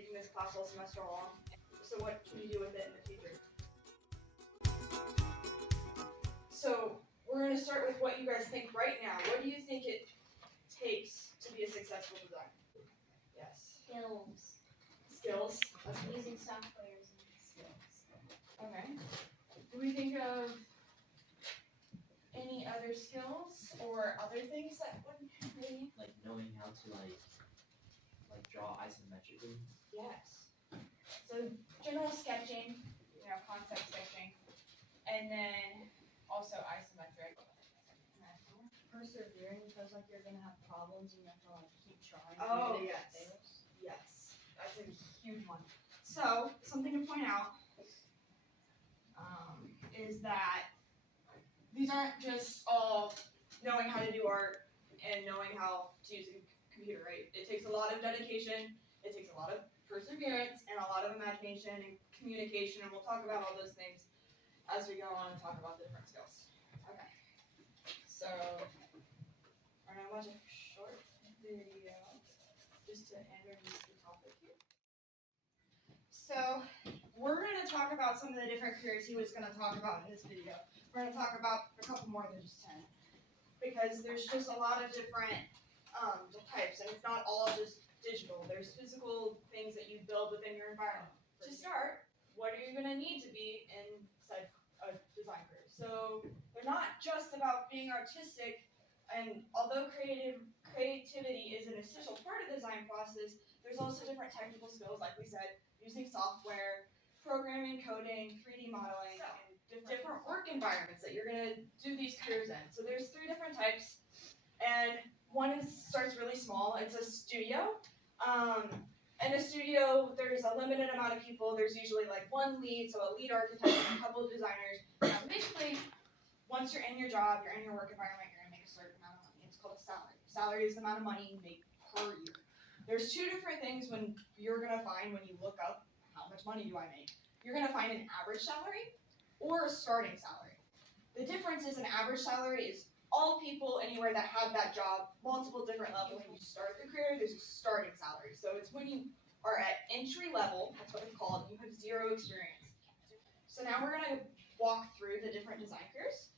taking this class all semester long. So what can you do with it in the future? So we're going to start with what you guys think right now. What do you think it takes to be a successful designer? Yes. Skills. Skills. Using softwares and skills. Okay. Do we think of any other skills or other things that would maybe? Like knowing how to like draw isometrically. Yes. So general sketching, concept sketching, and then also isometric. Persevering because like you're gonna have problems and you have to like keep trying. Oh, even if it yes. fails. Yes, that's a huge one. So something to point out is that these aren't just all knowing how to do art and knowing how to use a computer, right? It takes a lot of dedication, it takes a lot of perseverance, and a lot of imagination and communication, and we'll talk about all those things as we go on and talk about the different skills. Okay. So, we're gonna watch a short video just to introduce the topic here. So, we're gonna talk about some of the different careers he was gonna talk about in this video. We're gonna talk about a couple more than just 10, because there's just a lot of different types, and it's not all just digital. There's physical things that you build within your environment. To start, what are you gonna need to be inside a design career? So they're not just about being artistic, and although creativity is an essential part of the design process, there's also different technical skills, like we said, using software, programming, coding, 3D modeling, and different work environments that you're gonna do these careers in. So there's 3 different types, and one starts really small. It's a studio. In a studio, there's a limited amount of people. There's usually like one lead, so a lead architect and a couple of designers. Now, basically, once you're in your job, you're in your work environment, you're gonna make a certain amount of money. It's called a salary. Salary is the amount of money you make per year. There's 2 different things when you're gonna find when you look up how much money do I make. You're gonna find an average salary or a starting salary. The difference is an average salary is all people anywhere that have that job, multiple different levels. When you start the career, there's a starting salary. So it's when you are at entry level, that's what it's called, you have 0 experience. So now we're gonna walk through the different design careers.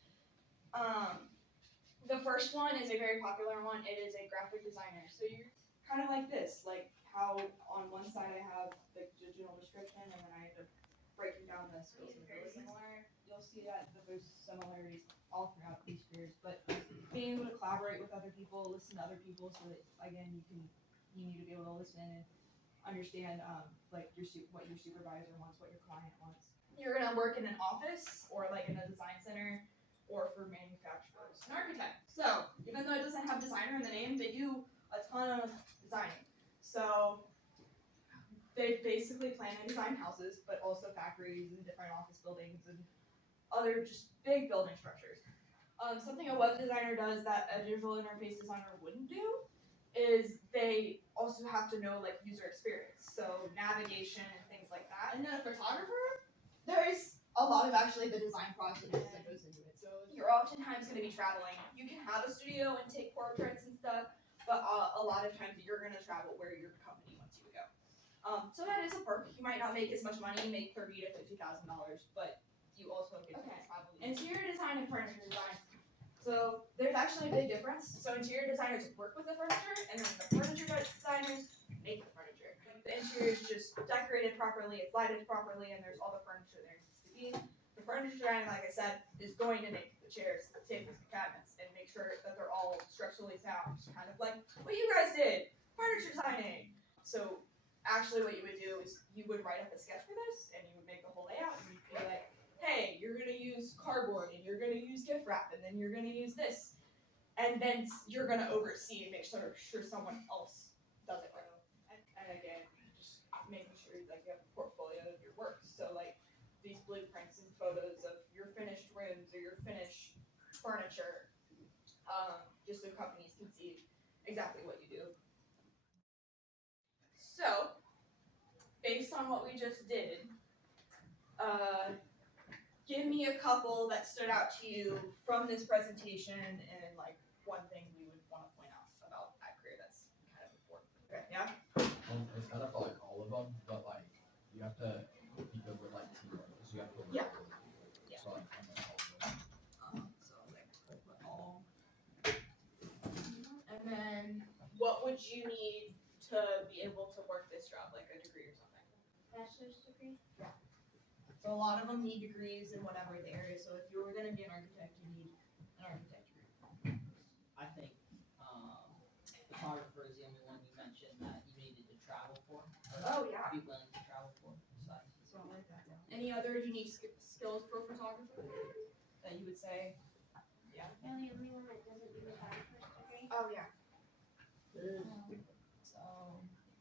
The first one is a very popular one. It is a graphic designer. So you're kind of like this, like how on one side I have the general description and then I end up breaking down the skills. Very similar. You'll see that there's similarities all throughout these careers, but being able to collaborate with other people, listen to other people, so that again you need to be able to listen and understand like what your supervisor wants, what your client wants. You're gonna work in an office or like in a design center or for manufacturers. An architect. So even though it doesn't have designer in the name, they do a ton of designing. So they basically plan and design houses, but also factories and different office buildings and other just big building structures. Something a web designer does that a visual interface designer wouldn't do is they also have to know like user experience, so navigation and things like that. And then a photographer, there's a lot of actually the design process that goes into it. So you're oftentimes going to be traveling. You can have a studio and take portraits and stuff, but a lot of times you're going to travel where your company wants you to go. So that is a perk. You might not make as much money, you make $30,000 to $50,000, but you also get to travel. Interior design and furniture design. So there's actually a big difference. So interior designers work with the furniture, and then the furniture designers make the furniture. The interior is just decorated properly, it's lighted properly, and there's all the furniture there needs to be. The furniture designer, like I said, is going to make the chairs, the tables, the cabinets, and make sure that they're all structurally sound, kind of like what you guys did, furniture designing. So actually what you would do is you would write up a sketch for this, and you would make the whole layout, and you'd be like, hey, you're going to use cardboard, and you're going to use gift wrap, and then you're going to use this. And then you're going to oversee and make sure someone else does it right. And again, just making sure like you have a portfolio of your work. So like these blueprints and photos of your finished rooms or your finished furniture, just so companies can see exactly what you do. So, based on what we just did, give me a couple that stood out to you from this presentation and like one thing we would want to point out about that career that's kind of important. Okay, yeah? It's kind of like all of them. to be good with like teamwork, because you have to. Yeah. Yeah. So like, I'm gonna help with. So like put all. And then what would you need to be able to work this job, like a degree or something? Bachelor's degree? So a lot of them need degrees in whatever the area. So if you were gonna be an architect, you need an architect degree. I think, photographer is the only one you mentioned that you needed to travel for, or Oh yeah. be willing to travel for, besides. So I'll write that down. Any other unique skills for photographer that you would say? Really, the only one that doesn't need a bachelor's degree? Oh yeah. Um, So.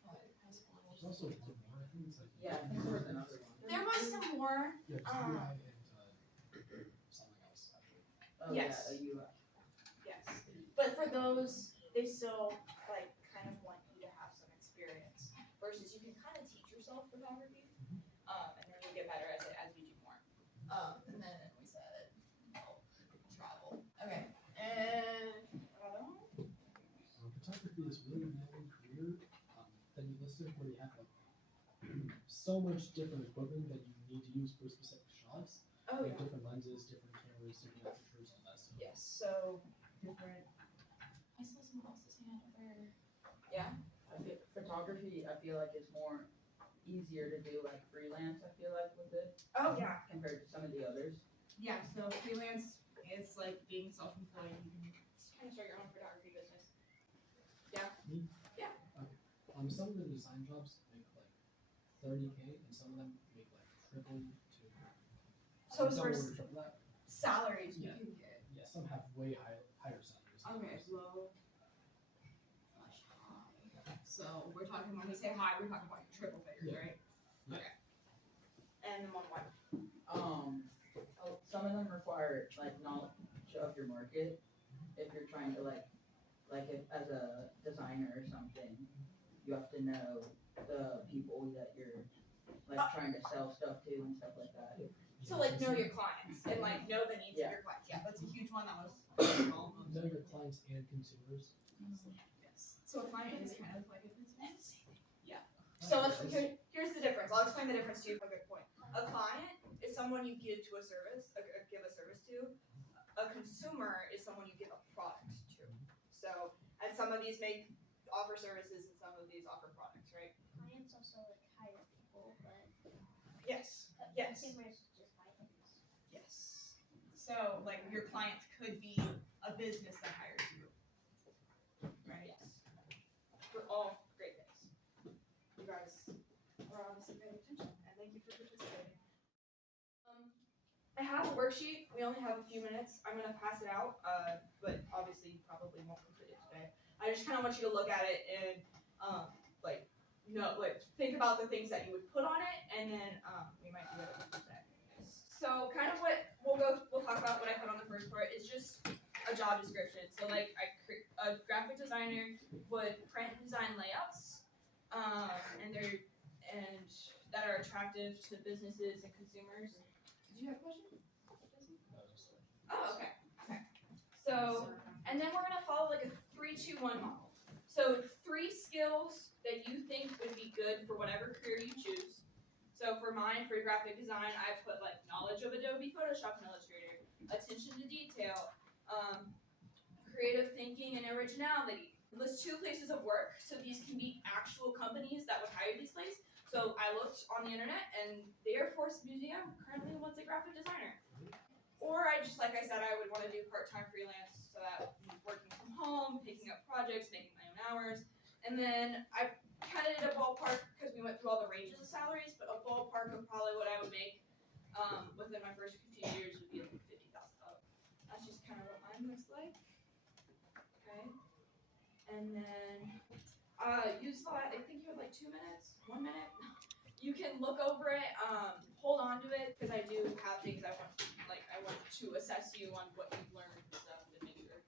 There's also one more, I think it's like. Yeah, I think there was another one. There was some more. Yeah, UI and something else actually. Oh, Yes. yeah, you, Yes. But for those, they still like kind of want you to have some experience. Versus you can kind of teach yourself photography, and then you get better at it as you do more. And then we said, travel. Okay. And Photography is really the only career that you listed where you have like so much different equipment that you need to use for specific shots. oh Like yeah. different lenses, different cameras, different apertures, all that stuff. Yes. So different. I saw someone else's hand over. Yeah. photography, I feel like is more easier to do like freelance, I feel like with it, Oh yeah. compared to some of the others. Yeah. So freelance is like being self-employed. You can just kind of start your own photography business. Some of the design jobs make like 30K, and some of them make like triple to. So as far double as or triple that. salaries Yeah. you can get. Yeah, some have way higher salaries. than Okay, others. low slash high. So we're talking, when we say high, we're talking about triple figures, Yeah. right? Yeah. Okay. And then one more. Some of them require like knowledge of your market, if you're trying to like if as a designer or something, you have to know the people that you're like trying to sell stuff to and stuff like that. So like know your clients and like know the needs of your clients. Yeah, that's a huge one that was all of Know those. your clients and consumers. Yes. So a client is kind of like a business. Yeah. So here's the difference. I'll explain the difference to you. A good point. A client is someone you give to a service, give a service to. A consumer is someone you give a product to. So, and some of these offer services and some of these offer products, right? Clients also like hire people, but Yes. Yes. consumers just buy things. Yes. So, like, your clients could be a business that hires you. Right? Yes. For all great things. You guys are obviously paying attention, and thank you for participating. I have a worksheet. We only have a few minutes. I'm gonna pass it out, but obviously you probably won't complete it today. I just kind of want you to look at it and think about the things that you would put on it, and then we might do it today. So kind of what we'll talk about. What I put on the first part is just a job description. So like a graphic designer would print and design layouts, and that are attractive to businesses and consumers. Did you have a question? Oh, okay. Okay. So, and then we're gonna follow like a 3-2-1 model. So 3 skills that you think would be good for whatever career you choose. So for mine, for graphic design, I put like knowledge of Adobe Photoshop and Illustrator, attention to detail, creative thinking and originality. List 2 places of work, so these can be actual companies that would hire these places. So I looked on the internet, and the Air Force Museum currently wants a graphic designer. Or I just, like I said, I would want to do part-time freelance, so that would be working from home, picking up projects, making my own hours. And then I kind of did a ballpark, because we went through all the ranges of salaries, but a ballpark of probably what I would make within my first few years would be like $50,000. That's just kind of what mine looks like. Okay. And then use the I think you have like 2 minutes, 1 minute. You can look over it, hold on to it, because I do have things I want to assess you on what you've learned and stuff to make sure.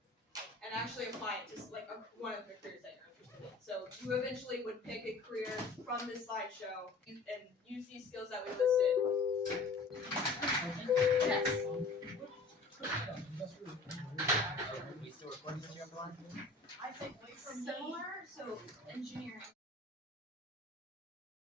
And actually apply it to like one of the careers that you're interested in. So you eventually would pick a career from this slideshow and use these skills that we listed. Yes. We still recording this, I think similar, so engineering.